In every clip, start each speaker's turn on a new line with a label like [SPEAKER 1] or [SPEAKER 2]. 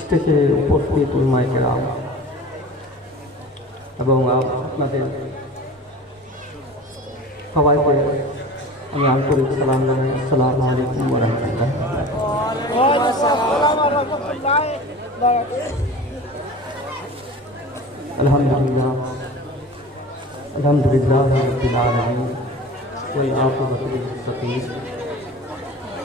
[SPEAKER 1] স্টেজে উপস্থিত উলমাইকেরাম এবং আপনাদের সবাইকে আমি আন্তরিক সালাম জানাই আসসালামু আলাইকুম ওরহমতুল্লাহ আলহামদুলিল্লাহ আলহামদুলিল্লাহ রব্বিল আলামিন والعاقبة للمتقين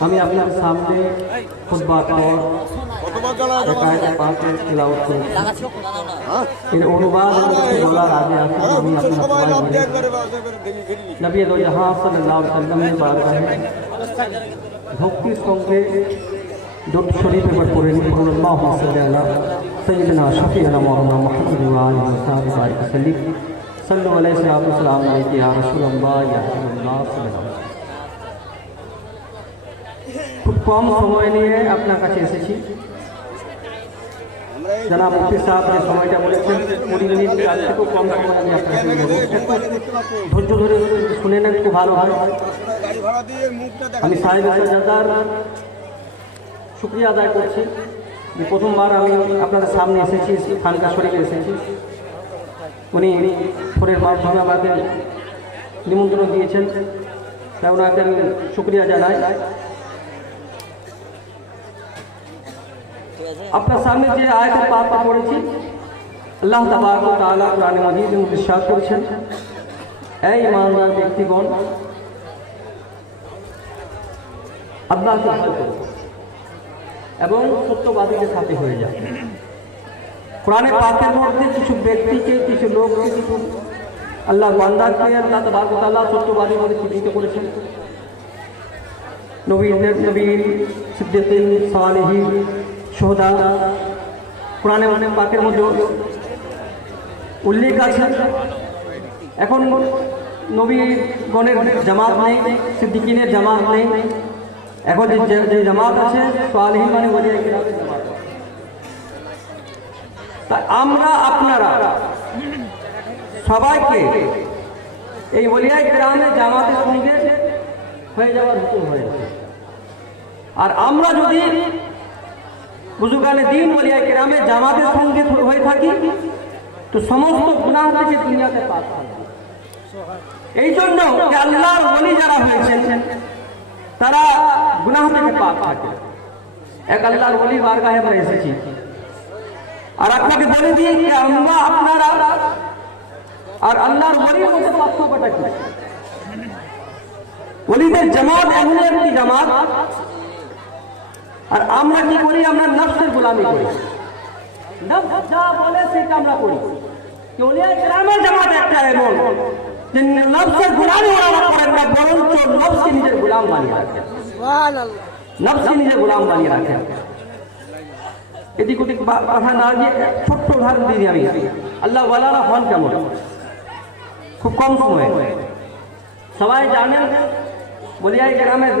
[SPEAKER 1] ہمیں
[SPEAKER 2] اپنے سامنے
[SPEAKER 1] خطبہ کا اور رکایت پاک کے خلاوت سے پھر عنوان حضرت بولا
[SPEAKER 2] راجع
[SPEAKER 1] آخر
[SPEAKER 2] ہمیں
[SPEAKER 1] اپنے
[SPEAKER 2] خطبہ نبی دو یہاں صلی اللہ
[SPEAKER 1] علیہ وسلم نے بارگاہ بھکتی کے جو شریف پر پورے نکل اللہ صلی اللہ سیدنا شفیعنا مولانا محمد و آلہ وصحبہ بارک وسلم صلی اللہ علیہ وسلم علیہ یا رسول اللہ یا رسول اللہ صلی اللہ علیہ وسلم খুব কম সময় নিয়ে আপনার কাছে এসেছি। জানাব মুফতি সাহেব যে সময়টা বলেছেন, কুড়ি মিনিট তার থেকেও কম সময় আমি আপনাকে ধৈর্য ধরে শুনে নেন একটু ভালো হয়। আমি সাহেব সাজাদার শুক্রিয়া আদায় করছি। যে প্রথমবার আমি আপনাদের সামনে এসেছি, খানকা শরীফে এসেছি। উনি ফোনের মাধ্যমে আমাকে নিমন্ত্রণ দিয়েছেন। তাই ওনাকে আমি শুক্রিয়া জানাই। আপনার সামনে যে আয়াতের পাঠ পড়েছি, আল্লাহ তাবারক ওয়া তাআলা মাজিদে ইরশাদ করেছেন। এই ইমানদার ব্যক্তিগণ আল্লাহকে ভয় এবং সত্যবাদীদের সাথে হয়ে যায় কোরআনে পাকের মধ্যে কিছু ব্যক্তিকে, কিছু লোককে, কিছু আল্লাহ বান্দাকে আল্লাহ তাবারক সত্যবাদী বলে চিহ্নিত করেছেন। নবীদের নবীন, সিদ্দিকিন, সালেহিন সোহদা কোরআনে অনেক পাকের মধ্যে উল্লেখ আছে। এখন নবী গণের জামাত নেই, সিদ্দিকিনের জামাত নেই। এখন যে জামাত আছে সোয়ালহীন মানে বলি তা আমরা, আপনারা সবাইকে এই বলিয়াই গ্রামে জামাতের সঙ্গে হয়ে যাওয়ার হয়েছে। আর আমরা যদি বুজুগানে দিন বলিয়া গ্রামে জামাতের সঙ্গে হয়ে থাকি। তো সমস্ত গুনাহ থেকে দুনিয়াতে পাপ। এই জন্য আল্লাহর বলি যারা হয়েছেন, তারা গুনাহ থেকে পাপ থাকে। এক আল্লাহর বলি বারগাহে আমরা এসেছি। আর আপনাকে বলে দিই যে আমরা আপনারা আর আল্লাহর বলির মধ্যে পার্থক্যটা কি? ওলিদের জামাত এমন একটি জামাত আর আমরা কি করি? আমরা নফসের গোলামি করি। নফস যা বলে সেটা আমরা করি। কি ওলিয়া গ্রামের জামাত একটা এমন যে নফসের গোলামি ওরা করেন না বরঞ্চ নফসকে নিজের গোলাম বানিয়ে রাখেন নফসকে নিজের গোলাম বানিয়ে রাখেন এদিক ওদিক বা- কথা না গিয়ে ছোট্ট উদাহরণ দিয়ে আমি। আল্লাহ ওয়ালারা হন কেমন? খুব কম সময়ে। সবাই জানেন বলিয়াই গ্রামের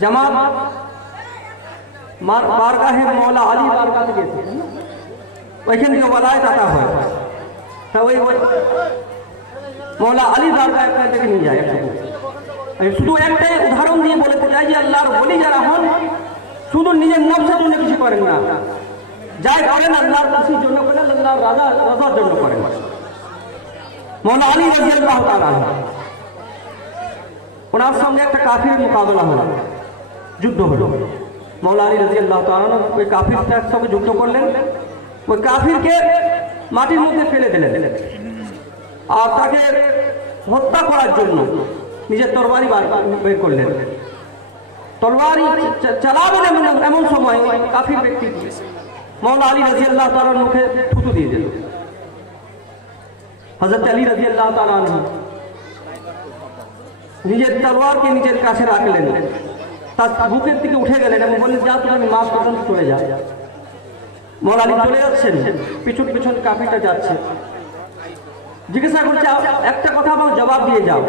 [SPEAKER 1] জামাত মার বারগাহে মৌলা আলী বারগাতে গেছে ওইখান থেকে ওয়ালায় দাতা হয় তা ওই ওই মৌলা আলী বারগা একটা থেকে নিয়ে যায় একটু আমি শুধু একটাই উদাহরণ দিয়ে বলতে চাই যে আল্লাহর বলি যারা হন শুধু নিজের নবসের জন্য কিছু করেন না যাই করেন আল্লাহর খুশির জন্য করেন আল্লাহর রাজা রাজার জন্য করেন মৌলা আলী রাজি আল্লাহ তাআলা ওনার সঙ্গে একটা কাফির মোকাবেলা হলো যুদ্ধ হলো মৌলা আলী রাজি আল্লাহ তাআলা ওই কাফিরটার সঙ্গে যুদ্ধ করলেন ওই কাফিরকে মাটির মধ্যে ফেলে দিলেন আর তাকে হত্যা করার জন্য নিজের তরবারি বার বের করলেন তরবারি চ- চালাবেন এমন এমন সময় ওই কাফির ব্যক্তি মৌলা আলী রাজি আল্লাহ তালার মুখে থুতু দিয়ে দিল হজরত আলী রাজি আল্লাহ তালা নিজের তলোয়ারকে নিজের কাছে রাখলেন তার বুকের থেকে উঠে গেলেন এবং বললেন, যা তুমি আমি মাছ পর্যন্ত চলে যা। মৌলালি চলে যাচ্ছেন, পিছন পিছন কাফিটা যাচ্ছে। জিজ্ঞাসা করছে, "আ- একটা কথা আমার জবাব দিয়ে যাও।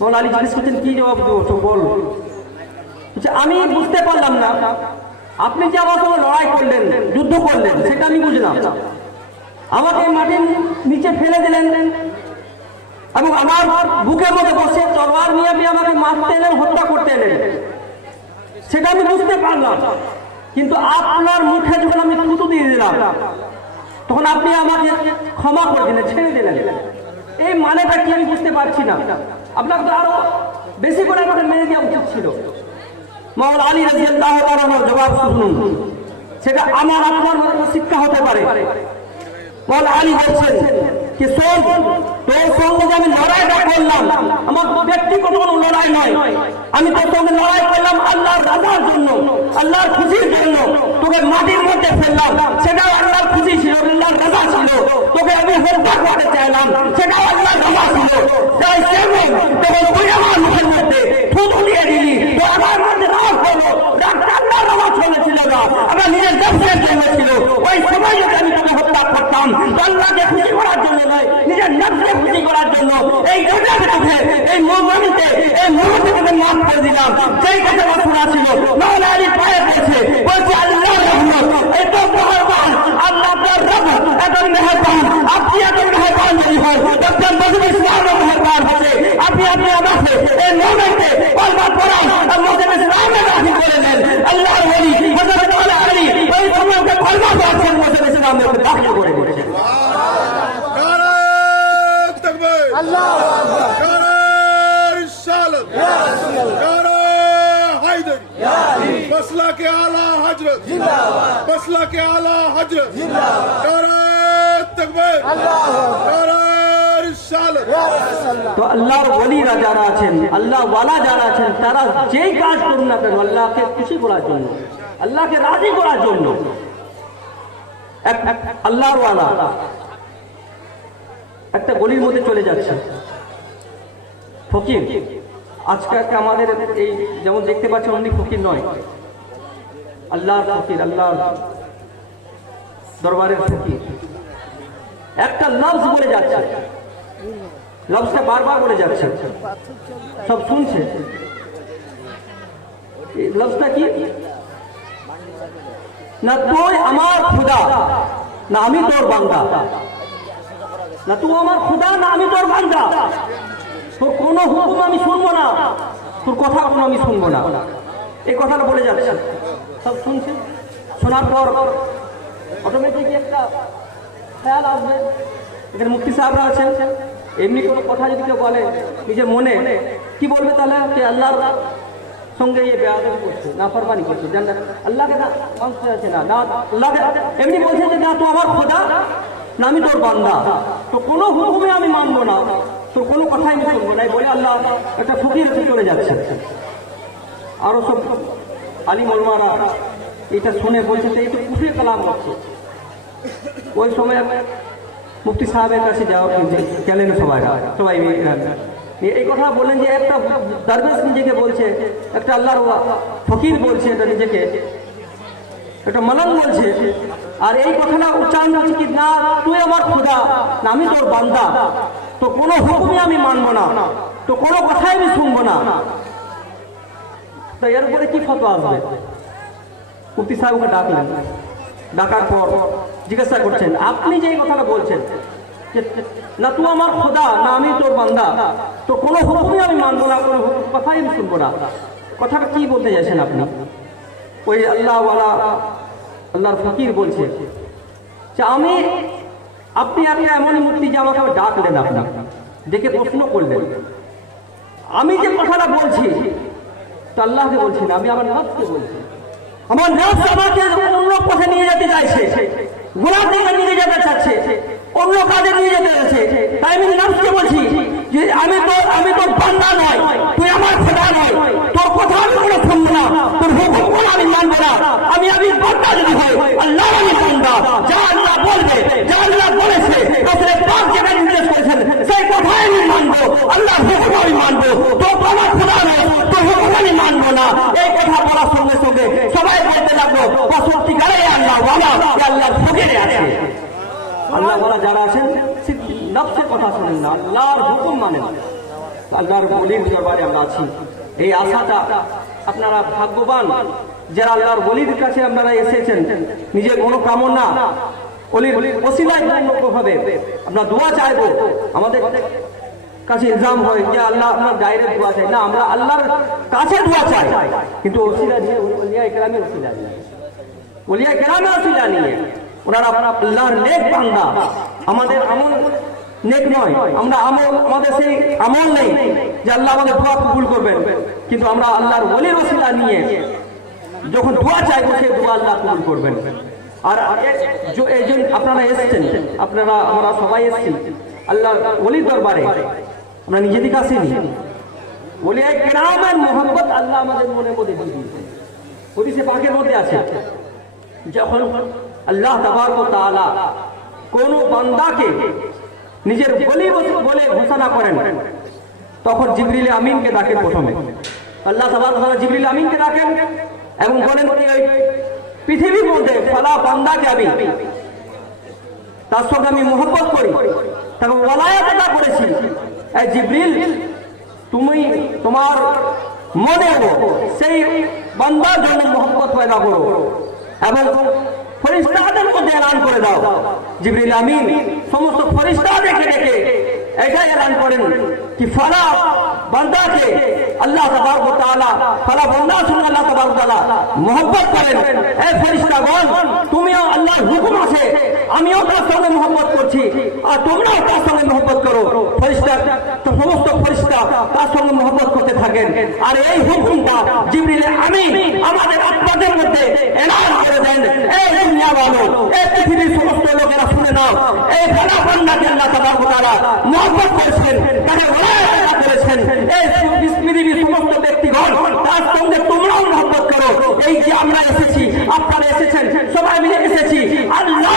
[SPEAKER 1] মৌলা আলী জিজ্ঞেস করছেন, কি জবাব দেবো তো বল। আমি বুঝতে পারলাম না। আপনি যে আমার সঙ্গে লড়াই করলেন, যুদ্ধ করলেন, সেটা আমি বুঝলাম। আমাকে মাটির নিচে ফেলে দিলেন এবং আমার বুকের মধ্যে বসে তলোয়ার নিয়ে আপনি আমাকে মারতে এলেন, হত্যা করতে এলেন। সেটা আমি বুঝতে পারলাম। কিন্তু আপনার মুখে যখন আমি থুতু দিয়ে দিলাম, তখন আপনি আমাকে ক্ষমা করে দিলেন, ছেড়ে দিলেন। এই মানেটা কি আমি বুঝতে পারছি না। আপনাকে তো আরও বেশি করে আমাকে মেরে দেওয়া উচিত ছিল। মহল আলী রাজিয়াল্লাহু তাআলার জবাব শুনুন। সেটা আমার আপনার মতো শিক্ষা হতে পারে। মহল আলী বলছেন যে শোন, তোর আমি লড়াইটা করলাম, আমার ব্যক্তিগত কোনো লড়াই নয়। আমি তোর সঙ্গে লড়াই করলাম আল্লাহর রাজার জন্য, আল্লাহর খুশির জন্য। তোকে মাটির মধ্যে ফেললাম, সেটাও আল্লাহর খুশি ছিল, আল্লাহর রাজা ছিল। তোকে আমি হত্যা করতে চাইলাম, সেটাও আল্লাহর রাজা ছিল। তাই সেমন তখন তুই আমার মুখের মধ্যে থুতু দিয়ে দিলি। তো আমার মধ্যে রাগ হলো, রাগটা আল্লাহর রাজা চলেছিল না, আমার নিজের ব্যবসার জন্য ছিল। ওই সময় যদি আমি তোকে হত্যা করতাম তো আল্লাহকে খুশি করার জন্য নয় নিজের নবকে আপনি আপনি আমাকে এই ইসলামে রাখি করে দেন। আল্লাহ বলি হজরত মাওলা আলী ওই সময় ওকে কলমা পড়ছেন মজুর ইসলামে ওকে দাখিল করে দিয়েছেন
[SPEAKER 3] নারায় তাকবীর নারায় রিসালাত নারায় হায়দারি বসলা কে তাকবীর নারায় রিসালাত
[SPEAKER 1] তো আল্লাহর ওলিরা যারা আছেন আল্লাহ ওয়ালা যারা আছেন তারা যেই কাজ করুন না কেন আল্লাহকে খুশি করার জন্য আল্লাহকে রাজি করার জন্য আল্লাহর ওয়ালা একটা গলির মধ্যে চলে যাচ্ছে। ফকির আজকে আজকে আমাদের এই যেমন দেখতে পাচ্ছেন অনেক ফকির নয়। আল্লাহর ফকির, আল্লাহর দরবারের ফকির। একটা লফজ বলে যাচ্ছে। লফজটা বারবার বলে যাচ্ছে। সব শুনছে? লফজটা কি? না তুই আমার খুদা, না আমি তোর বান্দা। না তুই আমার খুদা, না আমি তোর বান্দা। তোর কোনো হুকুম আমি শুনব না। তোর কথা কোনো আমি শুনব না। এই কথাটা বলে যাচ্ছে। সব শুনছে। শোনার পর অটোমেটিক একটা খেয়াল আসবে। এখানে মুক্তি সাহেবরা আছেন। এমনি কোনো কথা যদি কেউ বলে নিজের মনে, কি বলবে তাহলে? যে আল্লাহর সঙ্গে ইয়ে বেয়াদবি করছে না ফরমানি করছে জান আল্লাহকে না, মানতে আছে না। না, আল্লাহকে এমনি বলছে যে, না, তো আমার খোদা, না, আমি তোর বান্দা। তো কোনো হুকুমে আমি মানবো না। তো কোনো কথাই আমি শুনব না। বলে আল্লাহ একটা ফকির চলে যাচ্ছে। আরও সব আলী মোলমারা এটা শুনে বলছে তো কুফরি কালাম হচ্ছে। ওই সময় মুফতি সাহেবের কাছে যাওয়া গেলেন সবাই সবাই এই কথা বললেন যে একটা দারবেশ নিজেকে বলছে, একটা আল্লাহর ফকির বলছে এটা নিজেকে। একটা মালান বলছে, আর এই কথাটা উচ্চারণ হচ্ছে কি, না, তুই আমার খোদা না আমি তোর বান্দা। তো কোনো হুকুমই আমি মানবো না। তো কোনো কথাই আমি শুনব না। তো এর উপরে কি ফটো আসবে মুফতি সাহেবকে ডাকলেন। ডাকার পর জিজ্ঞাসা করছেন, আপনি যে কথাটা বলছেন না তুই আমার খোদা, না আমি তোর বান্দা, তো কোনো হুকুমই আমি মানবো না, কোনো কথাই আমি শুনব না। কথাটা কি বলতে চাইছেন আপনি? ওই আল্লাহওয়ালা, আল্লাহর ফকির বলছে, যে আমি, আপনি একটা এমনই মূর্তি যে আমাকে ডাকলেন আপনি? ডেকে প্রশ্ন করলেন। আমি যে কথাটা বলছি তো আল্লাহকে বলছি না, আমি আমার নফসকে বলছি। আমার নফস আমাকে অন্য পথে নিয়ে যেতে চাইছে। গোলার দিকে নিয়ে যেতে চাচ্ছে। অন্য কাজে নিয়ে যেতে চাচ্ছে। তাই আমি নফসকে বলছি যে আমি তো আমি তো বান্দা নয়, তুই আমার খোদা নয়। তোর কথা আমি কোনো শুনব না, তোর হুকুম কোনো আমি মানবো না। আমি আমি বান্দা যদি হয় আল্লাহ আমি বান্দা। যা আল্লাহ বলবে, যা আল্লাহ বলেছে রসুলের পাক যেটা নির্দেশ করেছেন, সেই কথাই আমি মানবো। আল্লাহ হুকুম আমি মানবো তো আমার খোদা নয় তোর হুকুম আমি মানবো না। এই কথা বলার সঙ্গে সঙ্গে সবাই বলতে লাগল সত্যিকারে আল্লাহ, বাবা আল্লাহ আছে। আল্লাহ বাবা যারা আছেন কথা শোনেন না, আল্লাহর হুকুম মানেন। আল্লাহর বলির দরবারে আমরা আছি। এই আশাটা আপনারা ভাগ্যবান, যারা আল্লাহর বলির কাছে আপনারা এসেছেন, নিজের কোনো কামনা অলির ওসিলায় হবে আমরা দোয়া চাইব। আমাদের কাছে ইলজাম হয়, যে আল্লাহ আপনার ডাইরেক্ট দোয়া চাই। না, আমরা আল্লাহর কাছে দোয়া চাই। কিন্তু ওসিলা দিয়ে ওলিয়া একরামের ওসিলা দিয়ে ওলিয়া কেরামের ওসিলা নিয়ে, ওনারা আল্লাহর নেক বান্দা। আমাদের আমল নেক নয়, আমরা আমল, আমাদের সেই আমল নেই যে আল্লাহ আমাদের দোয়া কবুল করবেন। কিন্তু আমরা আল্লাহর ওলির ওসিলা নিয়ে যখন দোয়া চাইব, সেই দোয়া আল্লাহ কবুল করবেন। আর এই জন্য আপনারা এসেছেন, আপনারা, আমরা সবাই এসেছি আল্লাহ ওলির দরবারে। আমরা নিজেদের কাছে নি বলি, এই গ্রামের মোহাম্মত আল্লাহ আমাদের মনের মধ্যে দিয়ে দিয়েছেন হদিসে পাকের মধ্যে আছে, যখন আল্লাহ তাবারক তাআলা কোন বান্দাকে নিজের বলি বলে ঘোষণা করেন, তখন জিবরিল আমিনকে ডাকেন প্রথমে। আল্লাহ তাবারক তাআলা জিবরিল আমিনকে ডাকেন এবং বলেন পৃথিবীর মধ্যে ফলা বান্দাকে আমি তার সঙ্গে আমি মোহব্বত করি, তাকে ওলায়াতটা করেছি। জিবরিল, তুমি তোমার মনে সেই বান্দার জন্য মোহব্বত পয়দা করো। এবং ফরিস্তাদের মধ্যে এলান করে দাও। জিবরিল আমিন, সমস্ত ফরিস্তা দেখে দেখে এটাই এলান করেন কি ফালা বান্দাকে আল্লাহ তাবারক আল্লাহ করেন। ফেরেশতাগণ, তুমিও আল্লাহর হুকুম আছে, আমিও তার সঙ্গে মোহব্বত করছি, আর তোমরাও তার সঙ্গে মোহব্বত করো। সমস্ত ফেরেশতা তার সঙ্গে মোহব্বত করতে থাকেন। আর এই হুকুমটা জিবরিল আমিন আমাদের আত্মাদের মধ্যে এই পৃথিবীর সমস্ত লোকেরা শুনে নাও। এই পৃথিবীর সমস্ত ব্যক্তিগণ তার সঙ্গে তোমরাও মহব্বত করো এই যে আমরা এসেছি, আপনারা এসেছেন, সবাই মিলে এসেছি। আল্লাহ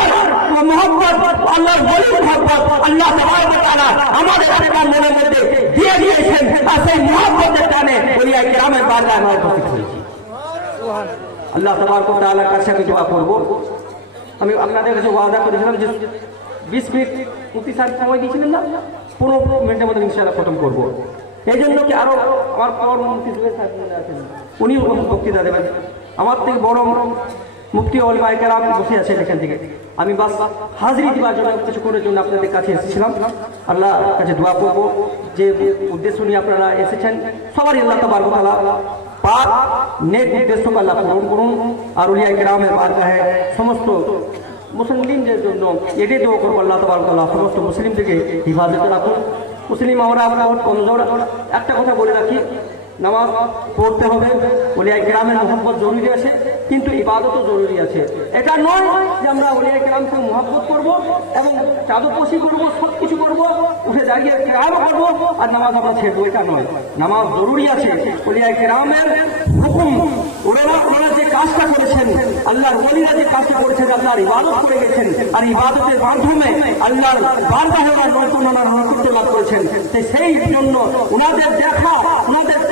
[SPEAKER 1] মহব্বত আল্লাহর বলি মহব্বত আল্লাহ তাআলা আমাদের আপনার মনের মধ্যে দিয়ে দিয়েছেন। আর সেই মহব্বতের টানে বলিয়া গ্রামের বাংলা আমরা উপস্থিত হয়েছি। আল্লাহ তাআলার কাছে আমি দোয়া করব। আমি আপনাদের কাছে ওয়াদা করেছিলাম যে বিশ মিনিট মুক্তি স্যার সময় দিয়েছিলেন না? পনেরো মিনিটের মধ্যে ইনশাআল্লাহ খতম করব। এই জন্য কি আরও আমার আছেন? উনি বক্তৃতা দেবেন। আমার থেকে বড় মুক্তি অলিমায় কেরাম বসে আছেন এখান থেকে। আমি বাস হাজিরি দেওয়ার জন্য কিছুক্ষণের জন্য আপনাদের কাছে এসেছিলাম। আল্লাহ কাছে দোয়া করব। যে উদ্দেশ্য নিয়ে আপনারা এসেছেন, সবারই আল্লাহ তাবার পাক নেক উদ্দেশ্যকে আল্লাহ পূরণ করুন। আর উলিয়া গ্রামের বারগাহে সমস্ত মুসলিমদের জন্য এটাই দোয়া করব আল্লাহ তাবারকাল্লাহ সমস্ত মুসলিমদেরকে হিফাজতে রাখুন। মুসলিম আমরা বহুত কমজোর। একটা কথা বলে রাখি নামাজ পড়তে হবে। ওলিয়া গ্রামের মোহাম্মত জরুরি আছে, কিন্তু ইবাদতও জরুরি আছে। এটা নয় যে আমরা ওলিয়া গ্রাম সঙ্গে মোহাম্মত করব এবং চাদপসি করব সব কিছু করব, উঠে দাঁড়িয়ে গ্রাম করব আর নামাজ আমরা ছেড়বো, এটা নয়। নামাজ জরুরি আছে। ওলিয়া গ্রামের হুকুম ওনারা ওনারা যে কাজটা করেছেন, আল্লাহর ওলিরা যে কাজটা করেছেন, আল্লাহর ইবাদত করে গেছেন, আর ইবাদতের মাধ্যমে আল্লাহর বার্তা হওয়ার নতুন ওনারা করেছেন সেই জন্য ওনাদের দেখা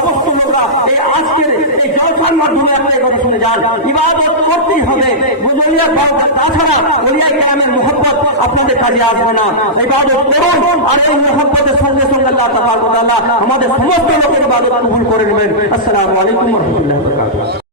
[SPEAKER 1] সমস্ত লোকরা এই আজকের এই জলসার মাধ্যমে আপনি কথা শুনে যান। ইবাদত করতেই হবে। বুঝলিয়া তাছাড়া ওলিয়া গ্রামের মোহব্বত আপনাদের কাজে আসবে না। ইবাদত করুন আর এই মোহব্বতের সঙ্গে সঙ্গে আল্লাহ আমাদের সমস্ত লোকের ইবাদত কবুল করে নেবেন। আসসালামু আলাইকুম ওয়া